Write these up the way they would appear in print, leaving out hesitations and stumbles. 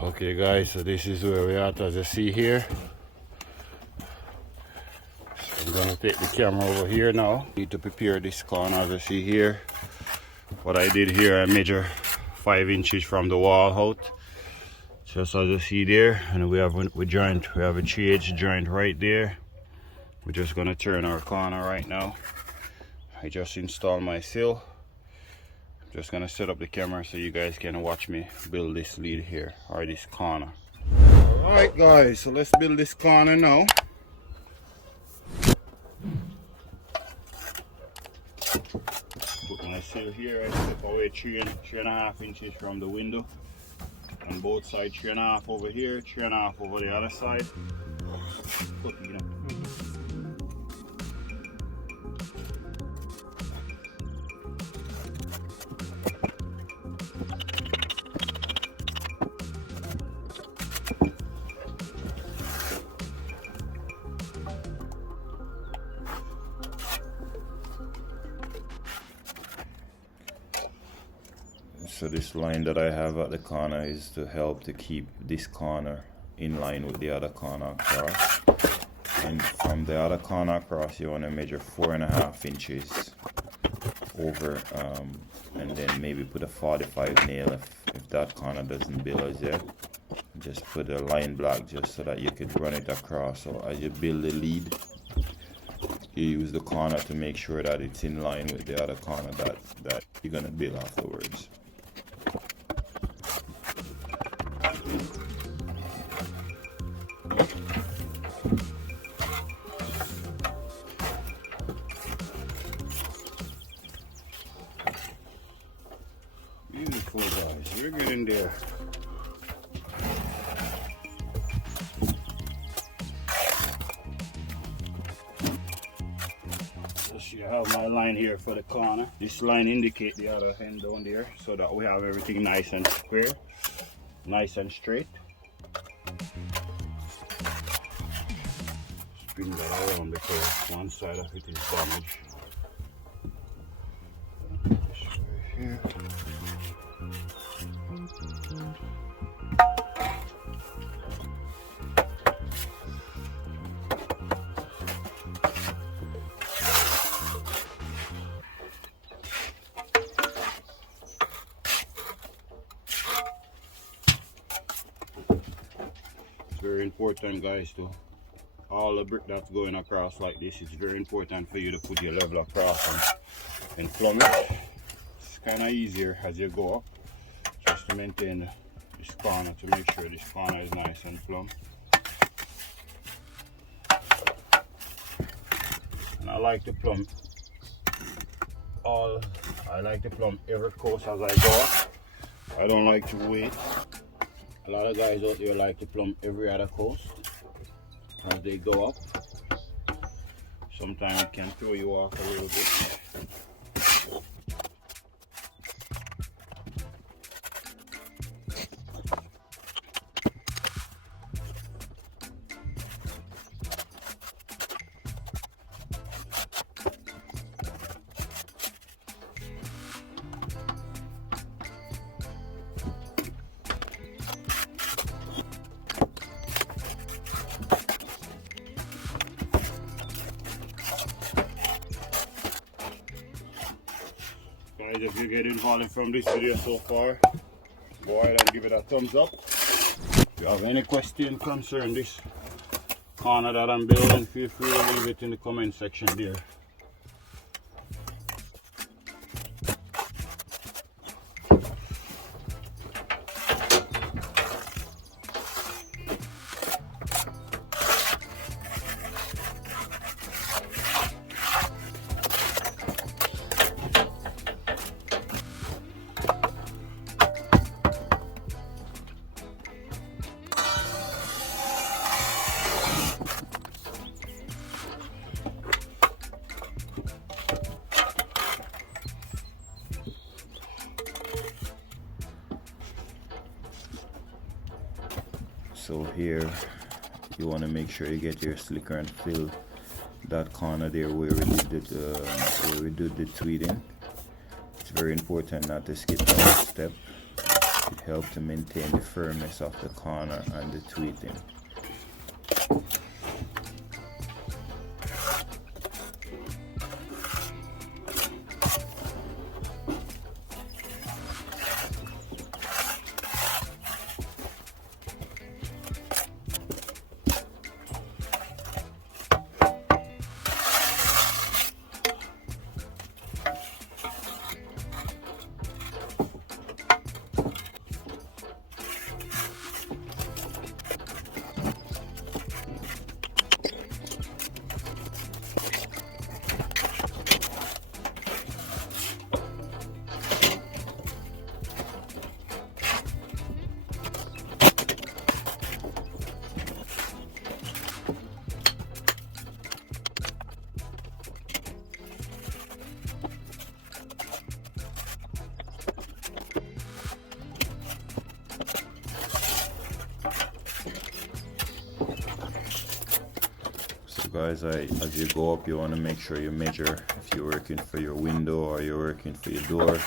Okay guys, so this is where we are as you see here. So I'm gonna take the camera over here now. Need to prepare this corner as you see here. What I did here, I measure 5 inches from the wall out. Just as you see there, and we have a 3/8 joint right there. We're just gonna turn our corner right now. I just installed my sill. Just gonna set up the camera so you guys can watch me build this lid here, or this corner. Alright guys, so let's build this corner now. Put my sill here. I step away 3.5 inches from the window. On both sides, 3.5 over here, 3.5 over the other side. So this line that I have at the corner is to help to keep this corner in line with the other corner across. And from the other corner across, you want to measure 4.5 inches over, and then maybe put a 45 nail if that corner doesn't build as yet. Just put a line block just so that you could run it across. So as you build the lead, you use the corner to make sure that it's in line with the other corner that you're gonna build afterwards. Beautiful guys, we're getting there. So you have my line here for the corner. This line indicates the other end down there so that we have everything nice and square, nice and straight. Spin that around because one side of it is damaged. Here. It's very important guys to all the brick that's going across like this. It's very important for you to put your level across and plumb it. It's kind of easier as you go up, just to maintain this corner, to make sure this corner is nice and plumb. And I like to plumb every course as I go up. I don't like to wait. A lot of guys out there like to plumb every other course as they go up. Sometimes it can throw you off a little bit. Guys, if you're getting value from this video so far, go ahead and give it a thumbs up. If you have any question concerning this corner that I'm building, feel free to leave it in the comment section there. So here you want to make sure you get your slicker and fill that corner there where we did the tweeting. It's very important not to skip that step. It help to maintain the firmness of the corner and the tweeting. Guys, as you go up, you want to make sure you measure. If you're working for your window or you're working for your door,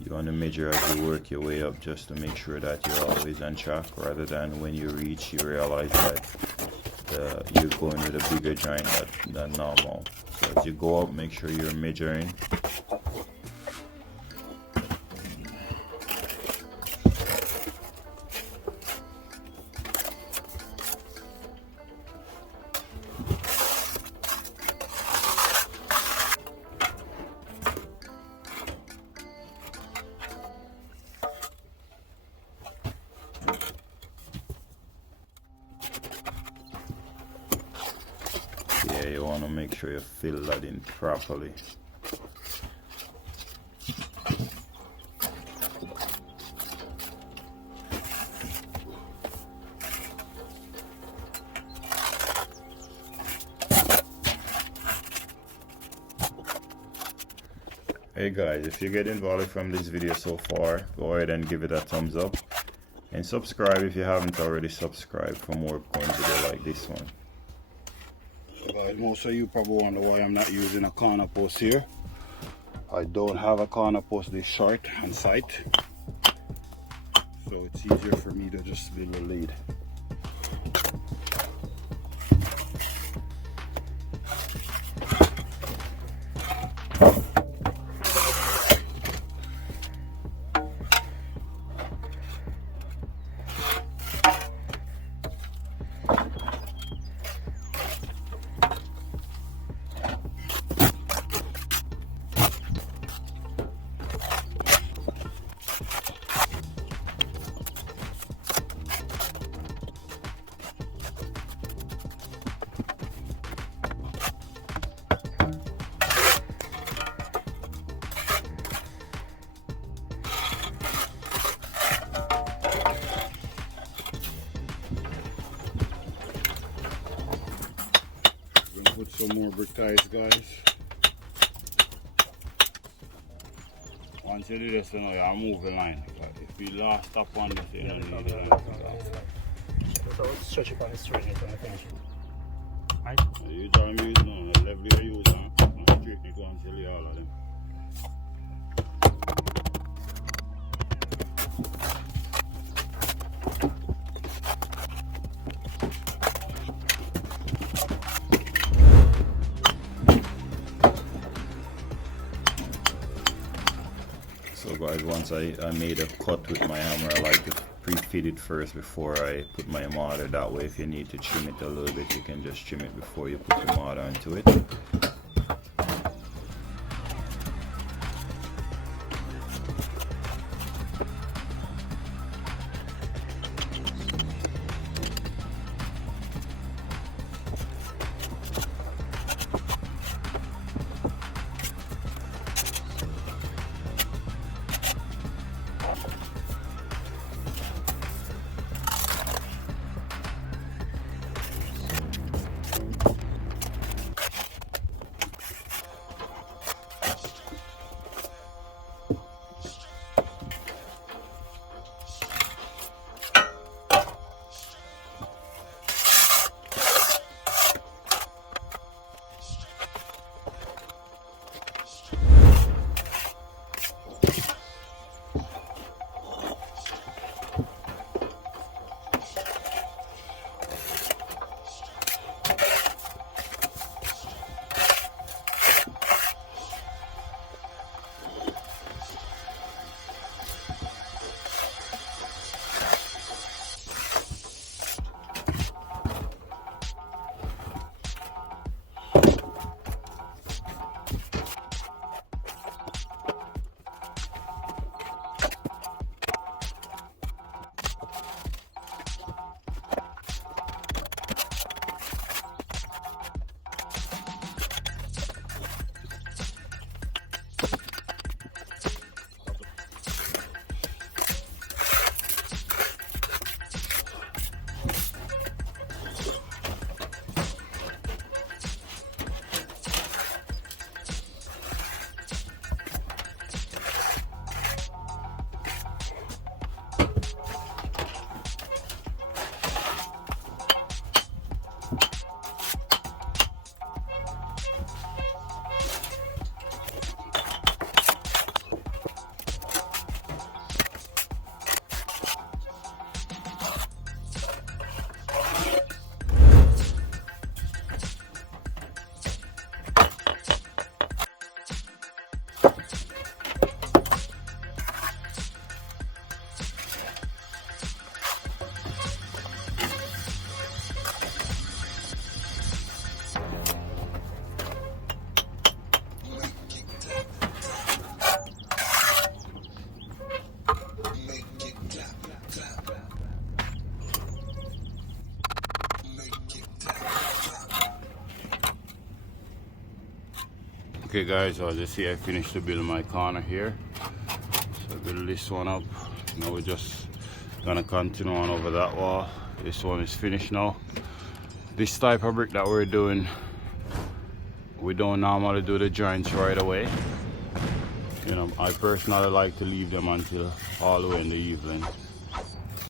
you want to measure as you work your way up, just to make sure that you're always on track, rather than when you reach, you realize that you're going with a bigger joint than normal. So as you go up, make sure you're measuring. Yeah, you want to make sure you fill that in properly. Hey guys, if you get involved from this video so far, go ahead and give it a thumbs up and subscribe if you haven't already subscribed for more coins video like this one. Guys, most of you probably wonder why I'm not using a corner post here. I don't have a corner post this short on site, so it's easier for me to just build a lead. Put some more brick ties, guys. Once you do this, you know, you move the line. But if you last stop on this, you don't need the line. So stretch it on the straight and finish it. Right? You don't use no, the level you use, and straighten it once you lay all of them. So guys, once I made a cut with my hammer, I like to pre-fit it first before I put my mortar. That way if you need to trim it a little bit, you can just trim it before you put the mortar into it. Okay guys, as you see, I finished to build my corner here. So build this one up. Now we're just gonna continue on over that wall. This one is finished now. This type of brick that we're doing, we don't normally do the joints right away. You know, I personally like to leave them until all the way in the evening.